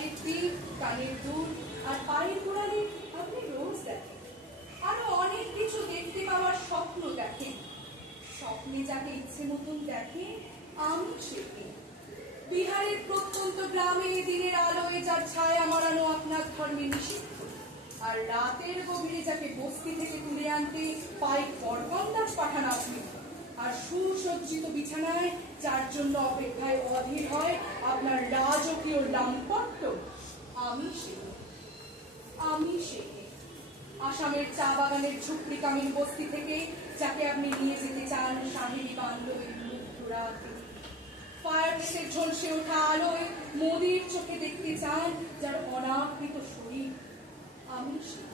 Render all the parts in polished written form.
হাতের টিপ, কানের দুল আর পায়ের গোড়ালি আপনি রোজ দেখেন। আরো অনেক কিছু দেখতে পাওয়ার স্বপ্ন দেখেন। স্বপ্নে যাকে ইচ্ছে মতন দেখে, আমি সেটি। বিহারের প্রত্যন্ত গ্রামে দিনের আলোয় যার ছায়া মারানো আপনার ধর্মে নিষিদ্ধ, আর রাতের গভীরে যাকে বস্তি থেকে তুলে আনতে পায়ে করকন্দাজ পাঠান আপনি, আর সুসজ্জিত বিছানায় যার জন্য অপেক্ষায় অধীর হয় আপনার রাজকীয় দাম্পত্য, আমি সেটি। আমি সেটি। আসামের চা বাগানের ঝুপড়ি কামিন বস্তি থেকে যাকে আপনি নিয়ে যেতে চান শাহিনী বাংলোয় মুগ্ধ রাতে, ফায়ারপ্লেসের ঝলসে ওঠা আলোয় মোদির চোখে দেখতে চান যার অনাবৃত শরীর, আমি সেটি।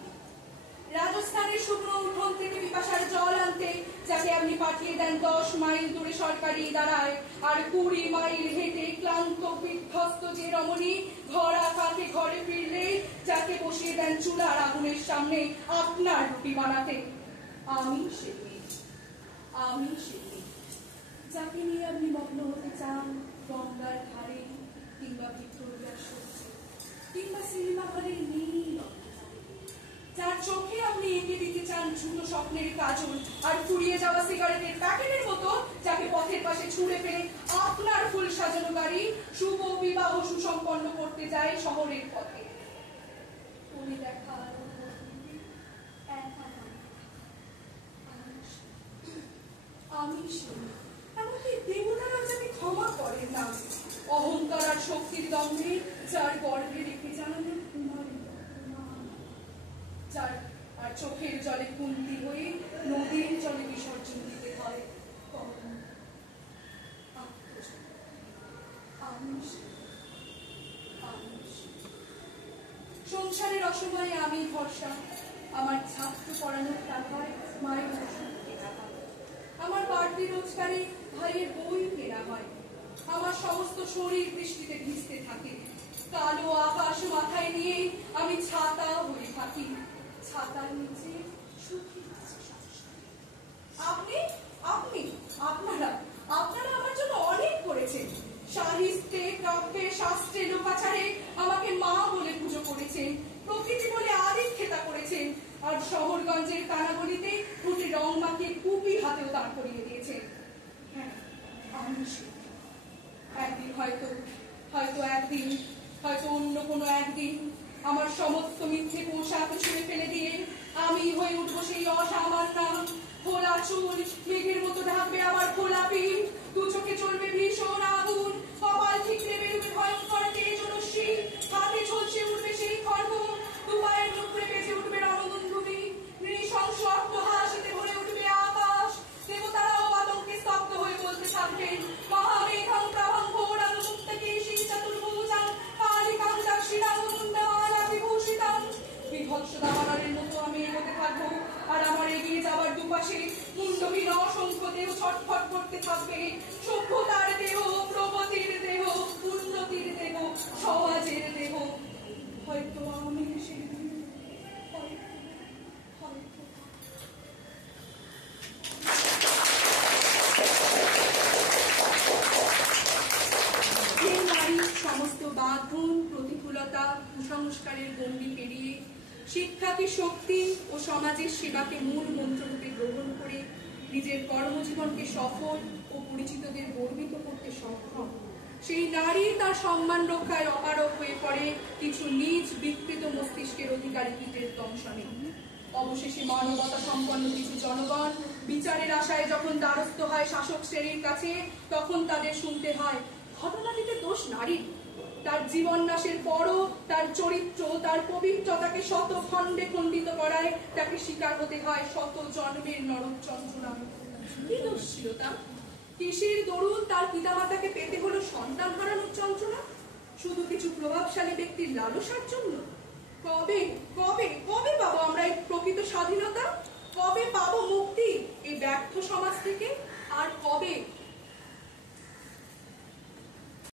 রাজস্থানের শুকনো উঠোন থেকে পিপাসার জল আনতে যাকে আপনি পাঠিয়ে দেন 10 মাইল দূরে সরকারি দাঁড়ায়, আর 20 মাইল হেঁটে ক্লান্ত বিধ্বস্ত যে রমণী ঘরা কাঁধে ঘরে ফিরলে যাকে বসিয়ে দেন চুলার আগুনের সামনে আপনার রুটি বানাতে, আমি সেটি। আমি সেটি। যাকে নিয়ে আপনি মগ্ন হতে চান গঙ্গার ধারে, কিংবা ভিক্টোরিয়ার সবজি, কিংবা সিনেমা হলের নীল, যার চোখে আপনি এঁকে দিতে চান ছোট স্বপ্নের কাজল আর ফুরিয়ে যাওয়া সিগারেটের প্যাকেটের মতো যাকে পথের পাশে ছুঁড়ে ফেলে আপনার ফুল সাজানো গাড়ি শুভ বিবাহ সুসম্পন্ন করতে যায় শহরের পথে। আমি এমনকি দেবতারা যাকে ক্ষমা করেন না, অহংকার আর শক্তির দ্বন্দ্বে যার গর্ভে রেখে যান যার আর চোখের জলে কুন্তি হয়ে নদীর জলে বিসর্জন দিতে হয়। সংসারের অসময়ে আমি ভরসা, আমার ছাত্র পড়ানোর টাকায় মায়ের ওষুধ কেনা হয়, আমার বাড়তি রোজগারে ভাইয়ের বই কেনা হয়, আমার সমস্ত শরীর বৃষ্টিতে ভিজতে থাকে, কালো আকাশ মাথায় নিয়ে আমি ছাতা হয়ে থাকি, ছাতার নিচে সুখী আপনি আপনি আপনারা আপনারা আমার জন্য অনেক করেছেন। সাহিত্যে কাব্যে শাস্ত্রে লোকাচারে আমাকে মা বলে পুজো করেছেন, প্রকৃতি বলে আদিক্ষেতা করেছেন, আর শহরগঞ্জের কানাগলিতে ফুটে রং মাখিয়ে কুপি হাতেও দাঁড় করিয়ে দিয়েছেন। হ্যাঁ, আমি একদিন হয়তো একদিন হয়তো অন্য কোনো একদিন আমার সমস্ত মিথ্যে পোশাক ছুঁড়ে ফেলে দিয়ে আমি হয়ে উঠবো সেই অসামান্য। খোলা চুল মেঘের মতো ঢাকবে আমার খোলা পিঠ, দু চোখে চলবে ভীষণ আগুন, কপাল ঠিকরে বেরোবে ভয়ঙ্কর তেজরশ্মি, হাতে ঝলসে উঠবে সেই খড়গ, দু পায়ের নুপুরে বেজে উঠবে রণদুন্দুবি, নৃশংস অট্টহাসিতে ভরে উঠবে আকাশ, দেবতারাও আতঙ্কে স্তব্ধ হয়ে বলতে থাকবেন মহামেঘং প্রভং ঘোরং মুক্তকেশী চতুর্ভুজাং কালিকাং দক্ষিণাং মুন্ডমালা বিভূষিতাং। বিভৎস দাবানলের মতো আমি এগোতে থাকবো, আর আমার এগিয়ে যাওয়ার দুপাশে মুন্ডহীন অসংখ্য দেহ ছটফট করতে থাকবে। সভ্যতার দেহ, প্রগতির দেহ, উন্নতির দেহ, সমাজের দেহ। হয়তো আমি সেদিন সমস্ত বাঁধন প্রতিকূলতা কুসংস্কারের গণ্ডি পেরিয়ে শিক্ষাকে শক্তি ও সমাজের সেবাকে মূল মন্ত্ররূপে গ্রহণ করে নিজের কর্মজীবনকে সফল ও পরিচিতদের গর্বিত করতে সক্ষম সেই নারী তার সম্মান রক্ষায় অপারগ হয়ে পড়ে কিছু নিজ বিকৃত মস্তিষ্কের অধিকারী কীটের দংশনে। অবশেষে মানবতা সম্পন্ন কিছু জনগণ বিচারের আশায় যখন দ্বারস্থ হয় শাসক শ্রেণীর কাছে, তখন তাদের শুনতে হয় ঘটনাটিতে দোষ নারীর। তার জীবন নাশের পরও তার চরিত্র, তার পবিত্রতাকে শত খণ্ডে খণ্ডিত করায় তাকে শিকার হতে হয় শত জন্মের নরক যন্ত্রণা। কি দোষ ছিল তা? কিসের দরুন তার পিতামাতাকে পেতে হলো সন্তান হারানোর যন্ত্রণা? শুধু কিছু প্রভাবশালী ব্যক্তির লালসার জন্য?